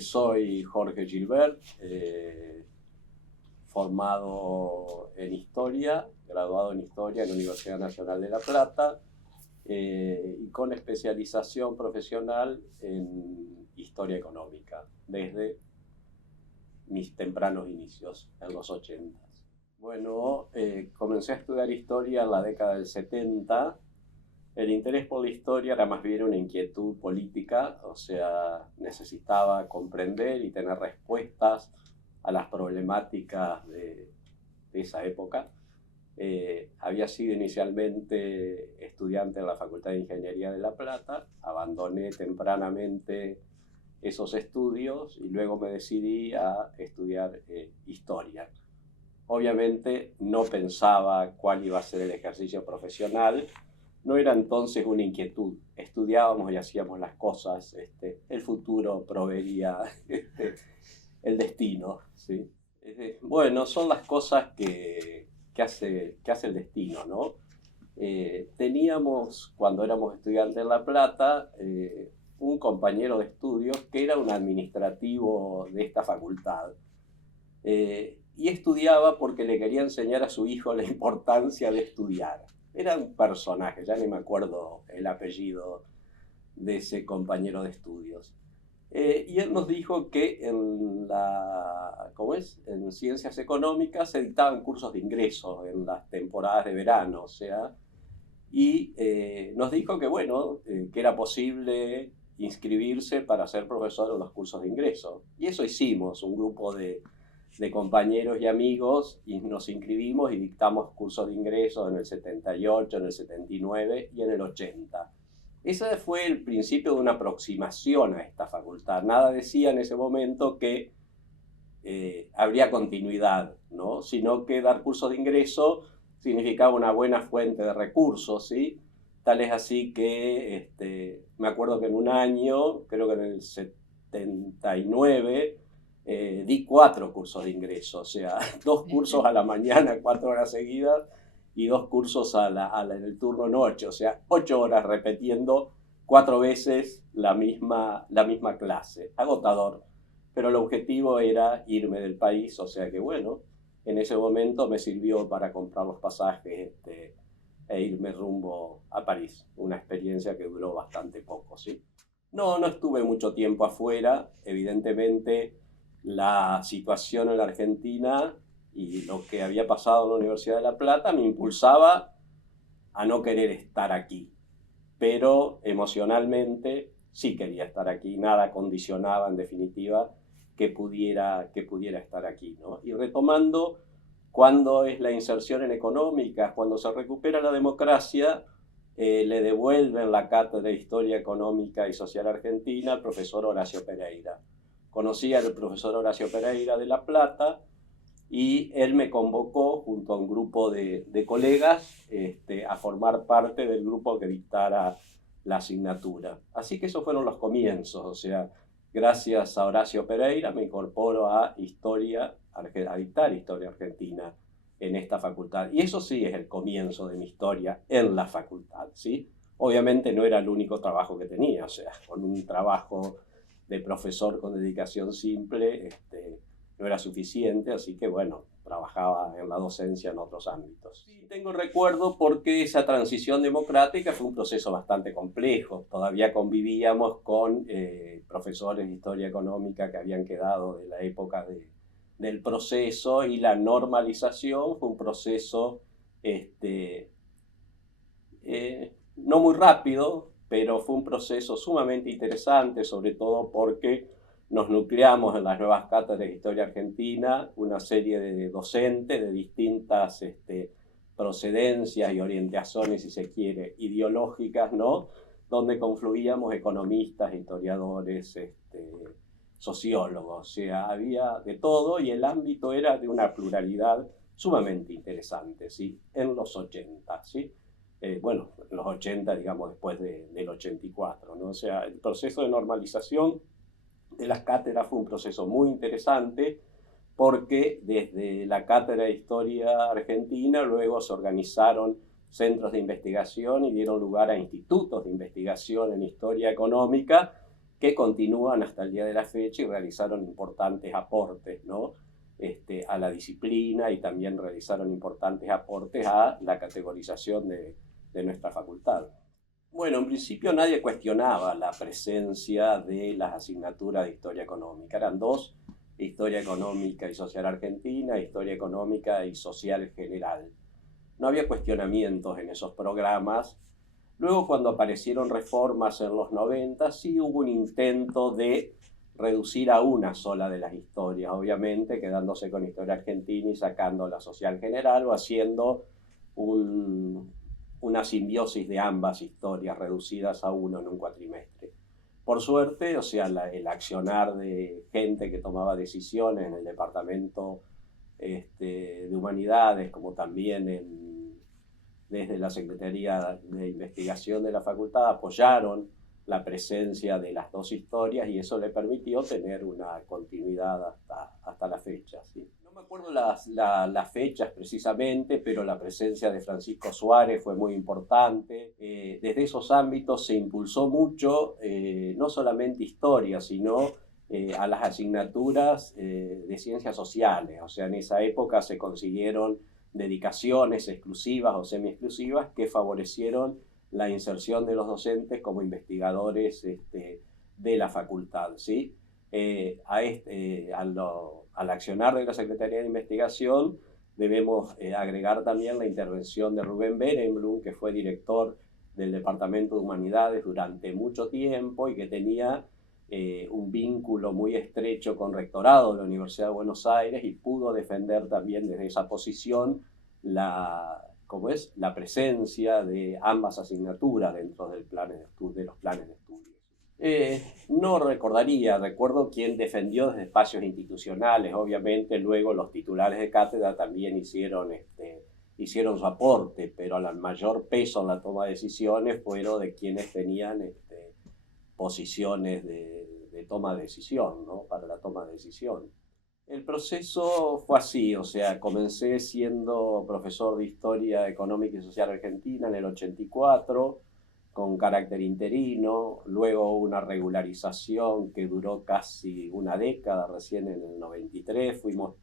Soy Jorge Gilbert, formado en Historia, graduado en Historia en la Universidad Nacional de La Plata y con especialización profesional en Historia Económica desde mis tempranos inicios, en los 80. Bueno, comencé a estudiar Historia en la década del 70. El interés por la historia era más bien una inquietud política, o sea, necesitaba comprender y tener respuestas a las problemáticas de esa época. Había sido inicialmente estudiante en la Facultad de Ingeniería de La Plata, abandoné tempranamente esos estudios y luego me decidí a estudiar historia. Obviamente no pensaba cuál iba a ser el ejercicio profesional. No era entonces una inquietud, estudiábamos y hacíamos las cosas, el futuro proveería el destino, ¿sí? Bueno, son las cosas que hace el destino, ¿no? Teníamos, cuando éramos estudiantes en La Plata, un compañero de estudios que era un administrativo de esta facultad. Y estudiaba porque le quería enseñar a su hijo la importancia de estudiar. Era un personaje, ya ni me acuerdo el apellido de ese compañero de estudios. Y él nos dijo que en Ciencias Económicas se dictaban cursos de ingreso en las temporadas de verano, o sea, y nos dijo que bueno, que era posible inscribirse para ser profesor en los cursos de ingreso. Y eso hicimos, un grupo de compañeros y amigos, y nos inscribimos y dictamos cursos de ingreso en el 78, en el 79 y en el 80. Ese fue el principio de una aproximación a esta facultad. Nada decía en ese momento que habría continuidad, ¿no? Sino que dar cursos de ingreso significaba una buena fuente de recursos, ¿sí? Tal es así que me acuerdo que en un año, creo que en el 79, di 4 cursos de ingreso, o sea, 2 cursos a la mañana, 4 horas seguidas, y 2 cursos en el turno noche, o sea, 8 horas repitiendo 4 veces la misma clase. Agotador, pero el objetivo era irme del país, o sea que bueno, en ese momento me sirvió para comprar los pasajes e irme rumbo a París, una experiencia que duró bastante poco, ¿sí? No estuve mucho tiempo afuera, evidentemente la situación en la Argentina y lo que había pasado en la Universidad de La Plata me impulsaba a no querer estar aquí, pero emocionalmente sí quería estar aquí, nada condicionaba en definitiva que pudiera estar aquí, ¿no? Y retomando, cuando es la inserción en económicas, cuando se recupera la democracia, le devuelven la cátedra de Historia Económica y Social Argentina al profesor Horacio Pereira. Conocí al profesor Horacio Pereira de La Plata y él me convocó junto a un grupo de colegas a formar parte del grupo que dictara la asignatura. Así que esos fueron los comienzos, o sea, gracias a Horacio Pereira me incorporo a dictar Historia Argentina en esta facultad. Y eso sí es el comienzo de mi historia en la facultad, ¿sí? Obviamente no era el único trabajo que tenía, o sea, con un trabajo de profesor con dedicación simple, no era suficiente, así que bueno, trabajaba en la docencia en otros ámbitos. Sí, tengo recuerdo porque esa transición democrática fue un proceso bastante complejo. Todavía convivíamos con profesores de historia económica que habían quedado de la época del proceso, y la normalización fue un proceso no muy rápido, pero fue un proceso sumamente interesante, sobre todo porque nos nucleamos en las nuevas cátedras de Historia Argentina, una serie de docentes de distintas procedencias y orientaciones, si se quiere, ideológicas, ¿no? Donde confluíamos economistas, historiadores, sociólogos, o sea, había de todo y el ámbito era de una pluralidad sumamente interesante, ¿sí? En los 80, ¿sí? Bueno, en los 80, digamos, después del 84, ¿no? O sea, el proceso de normalización de las cátedras fue un proceso muy interesante porque desde la Cátedra de Historia Argentina luego se organizaron centros de investigación y dieron lugar a institutos de investigación en historia económica que continúan hasta el día de la fecha y realizaron importantes aportes, ¿no? A la disciplina, y también realizaron importantes aportes a la categorización de nuestra facultad. Bueno, en principio nadie cuestionaba la presencia de las asignaturas de historia económica. Eran dos: historia económica y social argentina, historia económica y social general. No había cuestionamientos en esos programas. Luego, cuando aparecieron reformas en los 90, sí hubo un intento de reducir a una sola de las historias, obviamente quedándose con historia argentina y sacando la social general, o haciendo una simbiosis de ambas historias reducidas a uno en un cuatrimestre. Por suerte, o sea, el accionar de gente que tomaba decisiones en el departamento de Humanidades, como también desde la Secretaría de Investigación de la facultad, apoyaron la presencia de las dos historias, y eso le permitió tener una continuidad hasta la fecha. ¿Sí? No me acuerdo las fechas precisamente, pero la presencia de Francisco Suárez fue muy importante. Desde esos ámbitos se impulsó mucho, no solamente historia, sino a las asignaturas de ciencias sociales. O sea, en esa época se consiguieron dedicaciones exclusivas o semi-exclusivas que favorecieron la inserción de los docentes como investigadores de la facultad, ¿sí? Al accionar de la Secretaría de Investigación debemos agregar también la intervención de Rubén Berenblum, que fue director del Departamento de Humanidades durante mucho tiempo y que tenía un vínculo muy estrecho con rectorado de la Universidad de Buenos Aires, y pudo defender también desde esa posición la presencia de ambas asignaturas dentro de los planes de estudio. No recuerdo quién defendió desde espacios institucionales. Obviamente luego los titulares de cátedra también hicieron su aporte, pero el mayor peso en la toma de decisiones fueron de quienes tenían posiciones de toma de decisión, ¿no? Para la toma de decisión. El proceso fue así, o sea, comencé siendo profesor de Historia Económica y Social Argentina en el 84, con carácter interino, luego una regularización que duró casi una década, recién en el 93 fuimos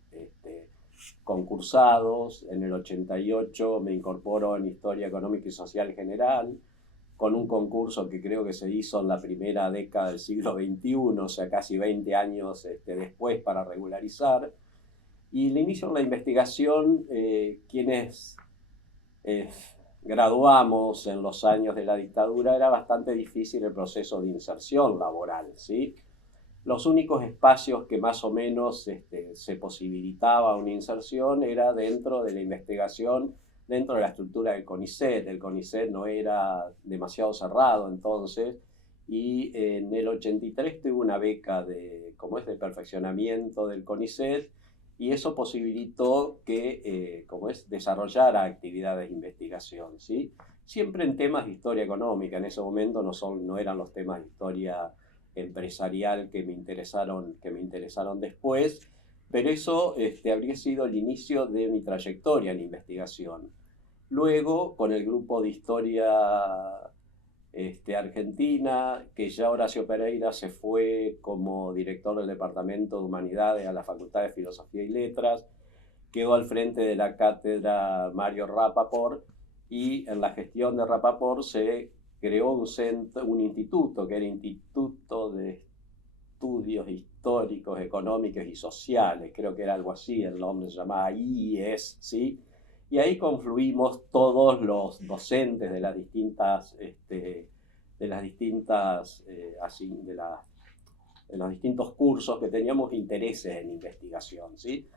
concursados, en el 88 me incorporo en Historia Económica y Social General, con un concurso que creo que se hizo en la primera década del siglo XXI, o sea, casi 20 años después, para regularizar. Y el inicio de la investigación, quienes graduamos en los años de la dictadura, era bastante difícil el proceso de inserción laboral, ¿sí? Los únicos espacios que más o menos se posibilitaba una inserción era dentro de la investigación, dentro de la estructura del CONICET. El CONICET no era demasiado cerrado entonces, y en el 83 tuve una beca de perfeccionamiento del CONICET, y eso posibilitó que desarrollara actividades de investigación, ¿sí? Siempre en temas de historia económica. En ese momento no eran los temas de historia empresarial que me interesaron después, pero eso habría sido el inicio de mi trayectoria en investigación. Luego, con el grupo de historia argentina, que ya Horacio Pereira se fue como director del Departamento de Humanidades a la Facultad de Filosofía y Letras, quedó al frente de la cátedra Mario Rapaport, y en la gestión de Rapaport se creó un instituto, que era Instituto de Estudios Históricos, Económicos y Sociales, creo que era algo así, el nombre se llamaba IES, ¿sí? Y ahí confluimos todos los docentes de los distintos cursos que teníamos intereses en investigación, ¿sí?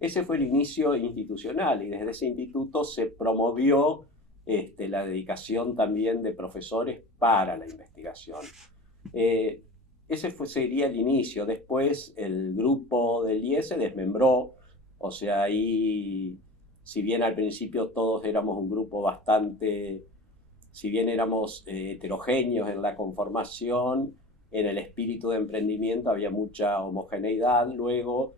Ese fue el inicio institucional, y desde ese instituto se promovió la dedicación también de profesores para la investigación. Sería el inicio. Después el grupo del IES se desmembró, o sea, ahí, si bien al principio todos éramos un grupo si bien éramos heterogéneos en la conformación, en el espíritu de emprendimiento había mucha homogeneidad. Luego,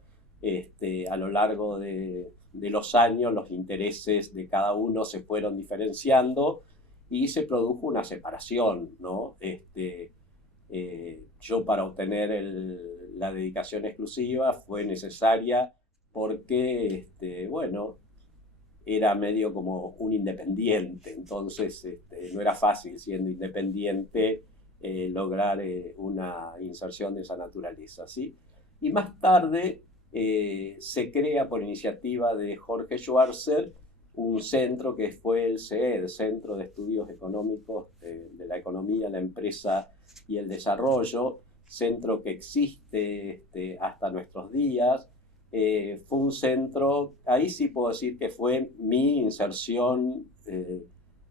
a lo largo de los años, los intereses de cada uno se fueron diferenciando y se produjo una separación, ¿no? Yo para obtener la dedicación exclusiva fue necesaria porque, bueno, era medio como un independiente, entonces no era fácil siendo independiente lograr una inserción de esa naturaleza, ¿sí? Y más tarde se crea por iniciativa de Jorge Schwarzer un centro que fue el CED, el Centro de Estudios Económicos de la Economía, la Empresa y el Desarrollo, centro que existe hasta nuestros días. Fue un centro, ahí sí puedo decir que fue mi inserción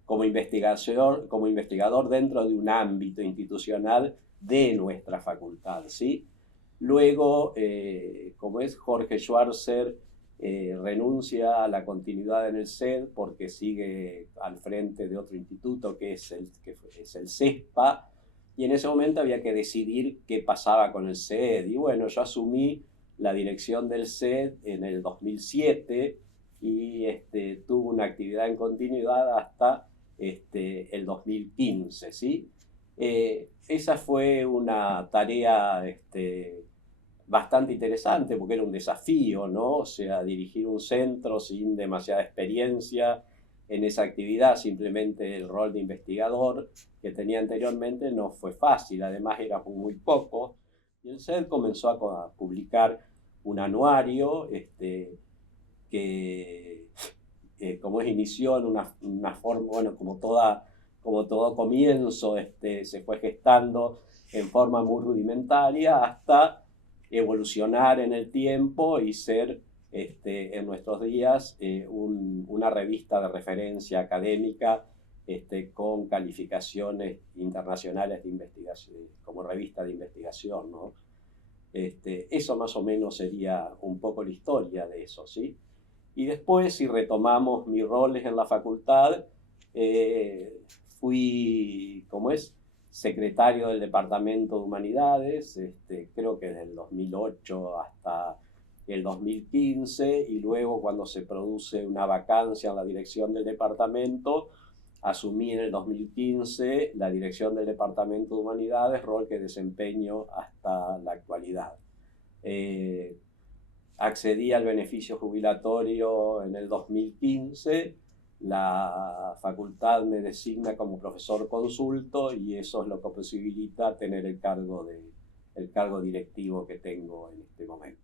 como investigador dentro de un ámbito institucional de nuestra facultad, ¿sí? Luego, como es Jorge Schwarzer, renuncia a la continuidad en el CED porque sigue al frente de otro instituto que es el CESPA, y en ese momento había que decidir qué pasaba con el CED. Y bueno, yo asumí la dirección del CED en el 2007 y tuvo una actividad en continuidad hasta el 2015, ¿sí? Esa fue una tarea bastante interesante porque era un desafío, ¿no? O sea, dirigir un centro sin demasiada experiencia en esa actividad, simplemente el rol de investigador que tenía anteriormente no fue fácil, además éramos muy pocos. Y el CED comenzó a publicar un anuario que, como inició en una forma, bueno, como todo comienzo, se fue gestando en forma muy rudimentaria hasta evolucionar en el tiempo y ser en nuestros días una revista de referencia académica con calificaciones internacionales de investigación, como revista de investigación, ¿no? Eso más o menos sería un poco la historia de eso, ¿sí? Y después, si retomamos mis roles en la facultad, fui, ¿cómo es?, secretario del Departamento de Humanidades, creo que desde el 2008 hasta el 2015, y luego cuando se produce una vacancia en la dirección del departamento, asumí en el 2015 la dirección del Departamento de Humanidades, rol que desempeño hasta la actualidad. Accedí al beneficio jubilatorio en el 2015, la facultad me designa como profesor consulto y eso es lo que posibilita tener el cargo directivo que tengo en este momento.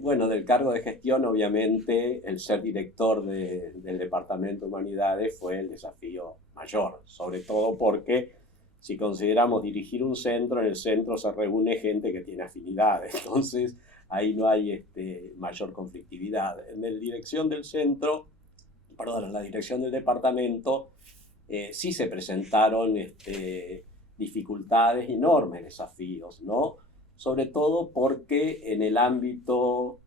Bueno, del cargo de gestión, obviamente, el ser director del Departamento de Humanidades fue el desafío mayor, sobre todo porque si consideramos dirigir un centro, en el centro se reúne gente que tiene afinidades, entonces ahí no hay mayor conflictividad. En la dirección del centro, perdón, en la dirección del departamento, sí se presentaron dificultades, enormes desafíos, ¿no? Sobre todo porque en el ámbito,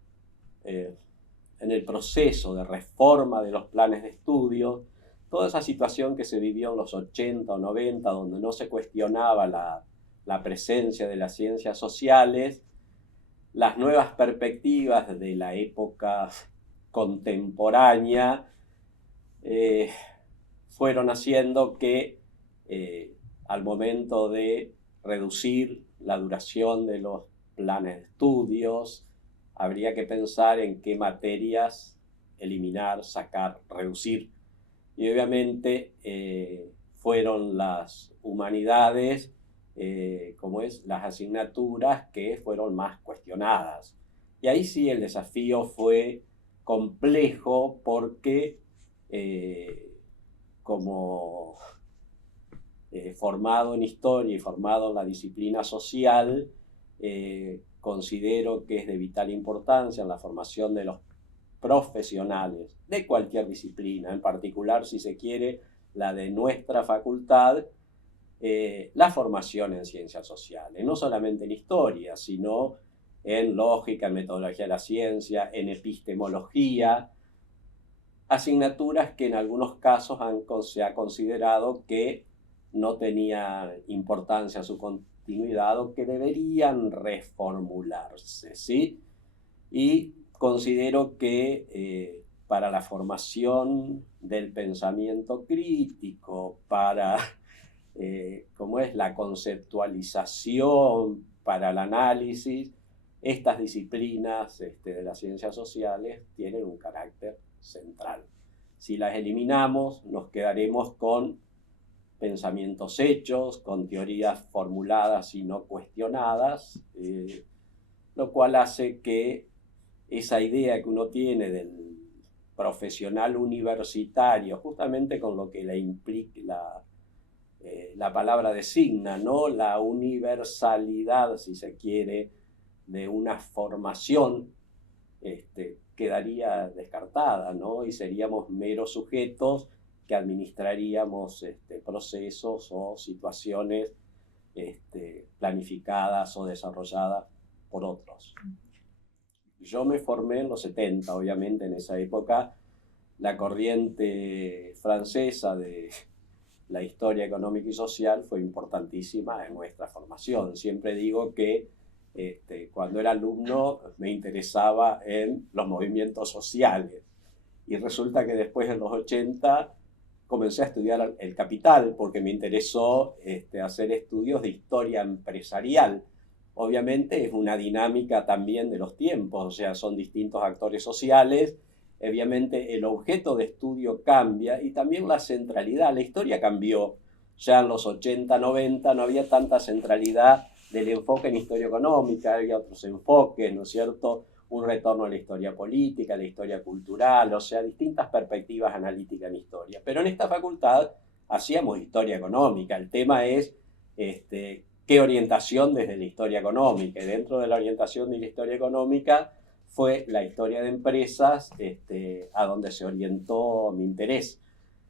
en el proceso de reforma de los planes de estudio, toda esa situación que se vivió en los 80 o 90, donde no se cuestionaba la presencia de las ciencias sociales, las nuevas perspectivas de la época contemporánea fueron haciendo que al momento de reducir la duración de los planes de estudios, habría que pensar en qué materias eliminar, sacar, reducir. Y obviamente fueron las humanidades, como es, las asignaturas que fueron más cuestionadas. Y ahí sí el desafío fue complejo porque como formado en historia y formado en la disciplina social, considero que es de vital importancia en la formación de los profesionales de cualquier disciplina, en particular, si se quiere, la de nuestra facultad, la formación en ciencias sociales, no solamente en historia, sino en lógica, en metodología de la ciencia, en epistemología, asignaturas que en algunos casos se ha considerado que no tenía importancia su continuidad o que deberían reformularse, ¿sí? Y considero que para la formación del pensamiento crítico, para como es la conceptualización para el análisis, estas disciplinas de las ciencias sociales tienen un carácter central. Si las eliminamos, nos quedaremos con pensamientos hechos, con teorías formuladas y no cuestionadas, lo cual hace que esa idea que uno tiene del profesional universitario, justamente con lo que la implica la palabra designa, ¿no? La universalidad, si se quiere, de una formación, quedaría descartada, ¿no? Y seríamos meros sujetos que administraríamos procesos o situaciones planificadas o desarrolladas por otros. Yo me formé en los 70, obviamente en esa época la corriente francesa de la historia económica y social fue importantísima en nuestra formación. Siempre digo que cuando era alumno me interesaba en los movimientos sociales y resulta que después en los 80 comencé a estudiar el capital porque me interesó hacer estudios de historia empresarial. Obviamente es una dinámica también de los tiempos, o sea, son distintos actores sociales. Obviamente el objeto de estudio cambia y también la centralidad. La historia cambió. Ya en los 80, 90 no había tanta centralidad del enfoque en historia económica, había otros enfoques, ¿no es cierto? Un retorno a la historia política, a la historia cultural, o sea, distintas perspectivas analíticas en historia. Pero en esta facultad hacíamos historia económica. El tema es qué orientación desde la historia económica. Y dentro de la orientación de la historia económica fue la historia de empresas a donde se orientó mi interés.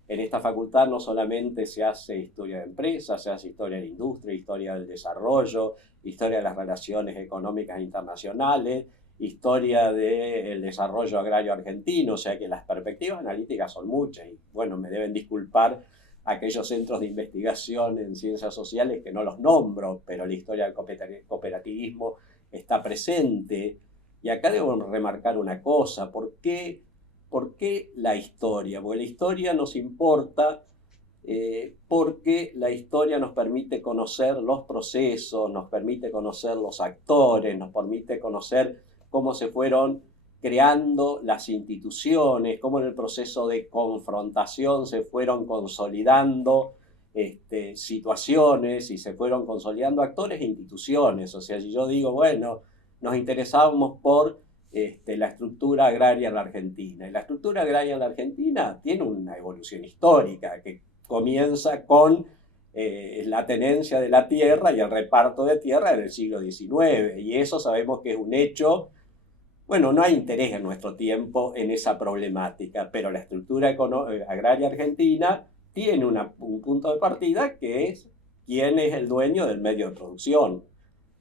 En esta facultad no solamente se hace historia de empresas, se hace historia de la industria, historia del desarrollo, historia de las relaciones económicas internacionales, historia del desarrollo agrario argentino, o sea que las perspectivas analíticas son muchas. Y bueno, me deben disculpar aquellos centros de investigación en ciencias sociales que no los nombro, pero la historia del cooperativismo está presente. Y acá debo remarcar una cosa, ¿por qué la historia? Porque la historia nos importa porque la historia nos permite conocer los procesos, nos permite conocer los actores, nos permite conocer cómo se fueron creando las instituciones, cómo en el proceso de confrontación se fueron consolidando situaciones y se fueron consolidando actores e instituciones. O sea, si yo digo, bueno, nos interesábamos por la estructura agraria en la Argentina. Y la estructura agraria en la Argentina tiene una evolución histórica que comienza con la tenencia de la tierra y el reparto de tierra en el siglo XIX. Y eso sabemos que es un hecho. Bueno, no hay interés en nuestro tiempo en esa problemática, pero la estructura agraria argentina tiene un punto de partida que es quién es el dueño del medio de producción.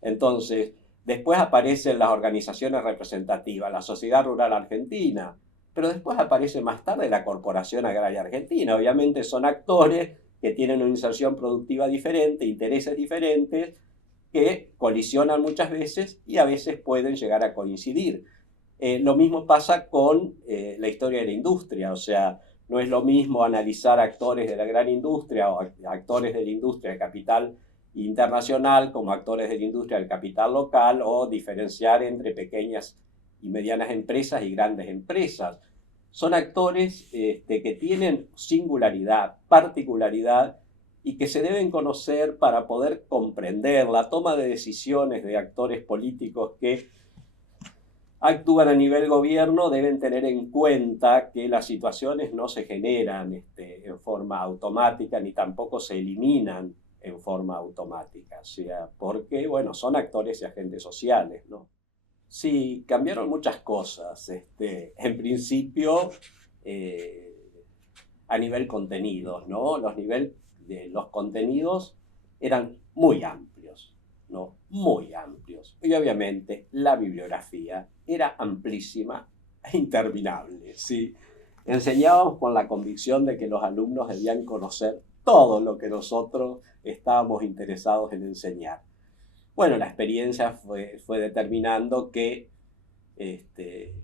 Entonces, después aparecen las organizaciones representativas, la Sociedad Rural Argentina, pero después aparece más tarde la Corporación Agraria Argentina. Obviamente son actores que tienen una inserción productiva diferente, intereses diferentes, que colisionan muchas veces y a veces pueden llegar a coincidir. Lo mismo pasa con la historia de la industria, o sea, no es lo mismo analizar actores de la gran industria o actores de la industria de capital internacional como actores de la industria del capital local o diferenciar entre pequeñas y medianas empresas y grandes empresas. Son actores que tienen singularidad, particularidad y que se deben conocer para poder comprender la toma de decisiones de actores políticos que actúan a nivel gobierno. Deben tener en cuenta que las situaciones no se generan en forma automática ni tampoco se eliminan en forma automática, o sea, porque, bueno, son actores y agentes sociales, ¿no? Sí, cambiaron muchas cosas, en principio, a nivel contenidos, ¿no? Los contenidos eran muy amplios, ¿no? Muy amplios. Y obviamente la bibliografía era amplísima e interminable, ¿sí? Enseñábamos con la convicción de que los alumnos debían conocer todo lo que nosotros estábamos interesados en enseñar. Bueno, la experiencia fue determinando que en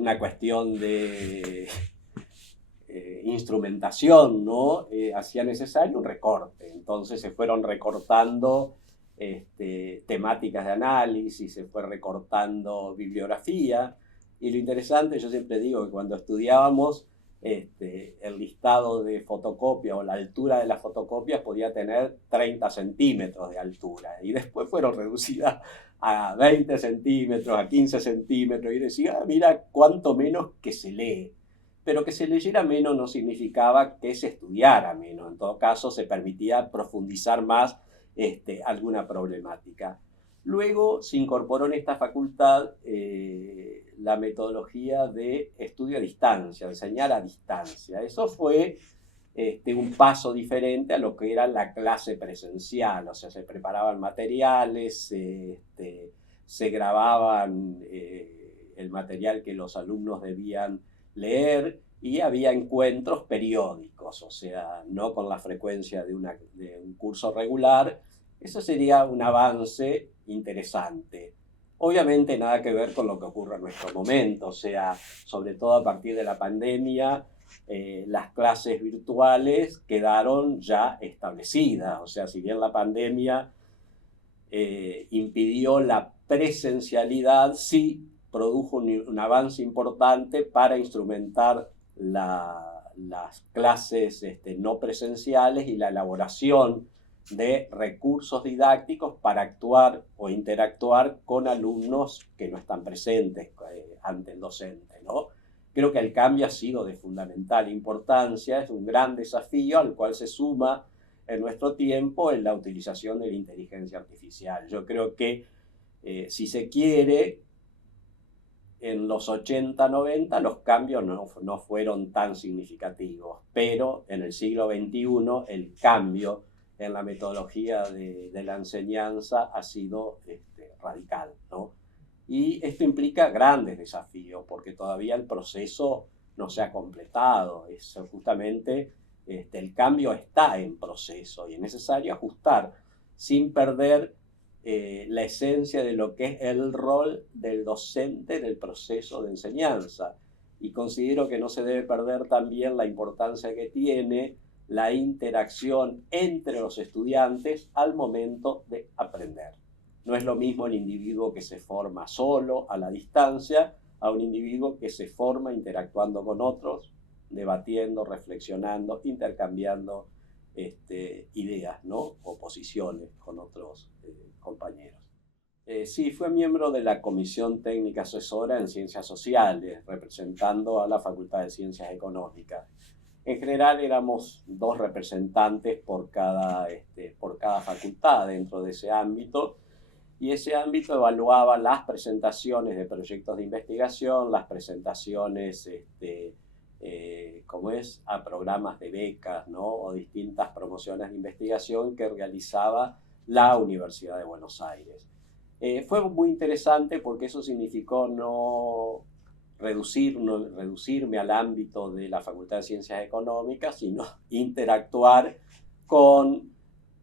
una cuestión de instrumentación, ¿no? Hacía necesario un recorte. Entonces se fueron recortando temáticas de análisis, se fue recortando bibliografía. Y lo interesante, yo siempre digo que cuando estudiábamos, el listado de fotocopia o la altura de las fotocopias podía tener 30 centímetros de altura. Y después fueron reducidas a 20 centímetros, a 15 centímetros. Y decía, mira cuánto menos que se lee. Pero que se leyera menos no significaba que se estudiara menos. En todo caso, se permitía profundizar más alguna problemática. Luego se incorporó en esta facultad la metodología de estudio a distancia, enseñar a distancia. Eso fue un paso diferente a lo que era la clase presencial, o sea, se preparaban materiales, se grababan el material que los alumnos debían leer y había encuentros periódicos, o sea, no con la frecuencia de un curso regular. Eso sería un avance interesante. Obviamente nada que ver con lo que ocurre en nuestro momento, o sea, sobre todo a partir de la pandemia, las clases virtuales quedaron ya establecidas. O sea, si bien la pandemia impidió la presencialidad, sí produjo un avance importante para instrumentar las clases no presenciales y la elaboración de recursos didácticos para actuar o interactuar con alumnos que no están presentes ante el docente, ¿no? Creo que el cambio ha sido de fundamental importancia, es un gran desafío al cual se suma en nuestro tiempo en la utilización de la inteligencia artificial. Yo creo que si se quiere, en los 80, 90 los cambios no fueron tan significativos, pero en el siglo XXI el cambio en la metodología de la enseñanza ha sido radical, ¿no? Y esto implica grandes desafíos, porque todavía el proceso no se ha completado. Justamente el cambio está en proceso y es necesario ajustar sin perder la esencia de lo que es el rol del docente en el proceso de enseñanza. Y considero que no se debe perder también la importancia que tiene la interacción entre los estudiantes al momento de aprender. No es lo mismo el individuo que se forma solo, a la distancia, a un individuo que se forma interactuando con otros, debatiendo, reflexionando, intercambiando ideas, ¿no? O posiciones con otros compañeros. Sí, fue miembro de la Comisión Técnica Asesora en Ciencias Sociales, representando a la Facultad de Ciencias Económicas. En general éramos 2 representantes por cada facultad dentro de ese ámbito, y ese ámbito evaluaba las presentaciones de proyectos de investigación, las presentaciones a programas de becas, ¿no? O distintas promociones de investigación que realizaba la Universidad de Buenos Aires. Fue muy interesante porque eso significó no reducirme al ámbito de la Facultad de Ciencias Económicas, sino interactuar con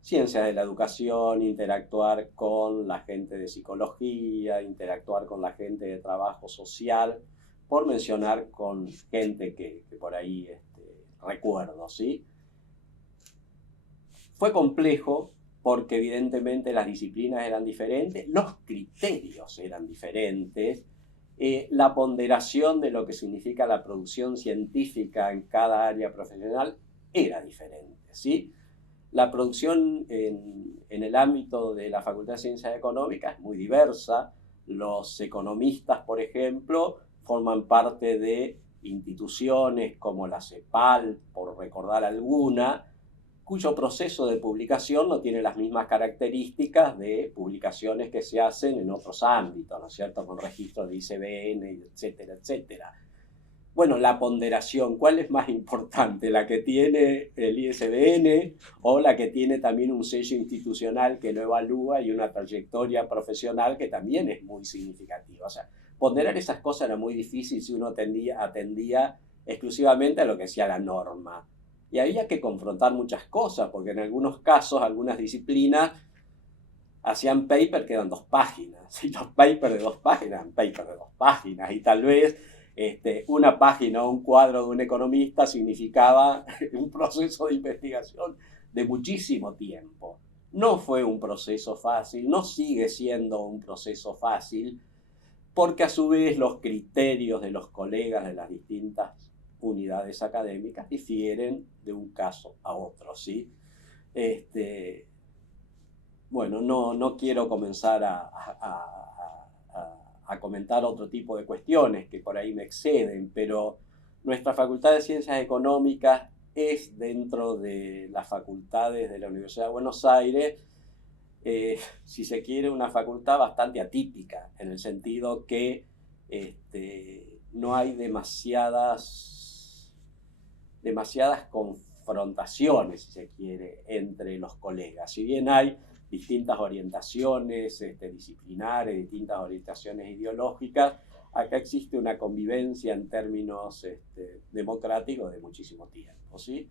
ciencias de la educación, interactuar con la gente de psicología, interactuar con la gente de trabajo social, por mencionar con gente que por ahí recuerdo, ¿sí? Fue complejo porque evidentemente las disciplinas eran diferentes, los criterios eran diferentes, la ponderación de lo que significa la producción científica en cada área profesional era diferente, ¿sí? La producción en el ámbito de la Facultad de Ciencias Económicas es muy diversa. Los economistas, por ejemplo, forman parte de instituciones como la CEPAL, por recordar alguna, cuyo proceso de publicación no tiene las mismas características de publicaciones que se hacen en otros ámbitos, ¿no es cierto?, con registros de ICBN, etcétera, etcétera. Bueno, la ponderación, ¿cuál es más importante? ¿La que tiene el ISBN o la que tiene también un sello institucional que lo evalúa y una trayectoria profesional que también es muy significativa? O sea, ponderar esas cosas era muy difícil si uno atendía exclusivamente a lo que decía la norma. Y había que confrontar muchas cosas, porque en algunos casos, algunas disciplinas hacían paper que eran 2 páginas. Y los papers de 2 páginas eran papers de 2 páginas. Y tal vez una página o un cuadro de un economista significaba un proceso de investigación de muchísimo tiempo. No fue un proceso fácil, no sigue siendo un proceso fácil, porque a su vez los criterios de los colegas de las distintas unidades académicas difieren de un caso a otro, ¿sí? Bueno, no quiero comenzar a comentar otro tipo de cuestiones que por ahí me exceden, pero nuestra Facultad de Ciencias Económicas es, dentro de las facultades de la Universidad de Buenos Aires, si se quiere, una facultad bastante atípica, en el sentido que no hay demasiadas confrontaciones, si se quiere, entre los colegas. Si bien hay distintas orientaciones disciplinares, distintas orientaciones ideológicas, acá existe una convivencia en términos democráticos de muchísimo tiempo, ¿sí?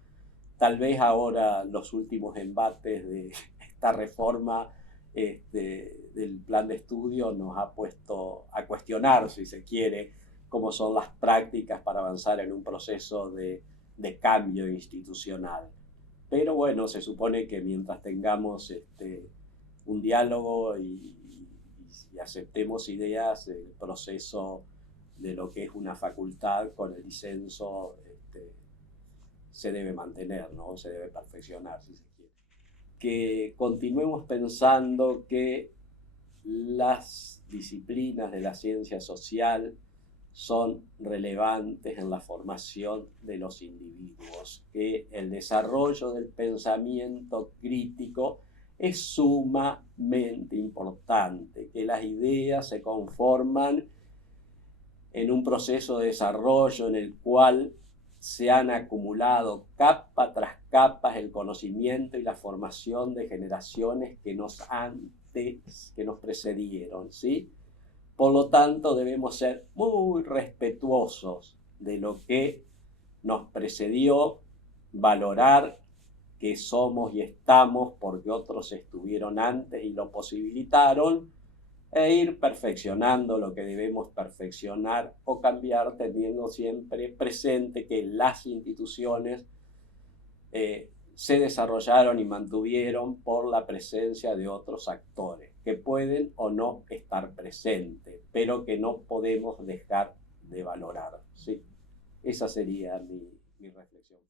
Tal vez ahora los últimos embates de esta reforma del plan de estudio nos ha puesto a cuestionar, si se quiere, cómo son las prácticas para avanzar en un proceso de cambio institucional. Pero bueno, se supone que mientras tengamos un diálogo y aceptemos ideas, el proceso de lo que es una facultad con el disenso se debe mantener, ¿no? Se debe perfeccionar, si se quiere. Que continuemos pensando que las disciplinas de la ciencia social son relevantes en la formación de los individuos, que el desarrollo del pensamiento crítico es sumamente importante, que las ideas se conforman en un proceso de desarrollo en el cual se han acumulado capa tras capa el conocimiento y la formación de generaciones que nos precedieron, ¿sí? Por lo tanto, debemos ser muy respetuosos de lo que nos precedió, valorar que somos y estamos porque otros estuvieron antes y lo posibilitaron, e ir perfeccionando lo que debemos perfeccionar o cambiar, teniendo siempre presente que las instituciones se desarrollaron y mantuvieron por la presencia de otros actores que pueden o no estar presentes, pero que no podemos dejar de valorar, ¿sí? Esa sería mi reflexión.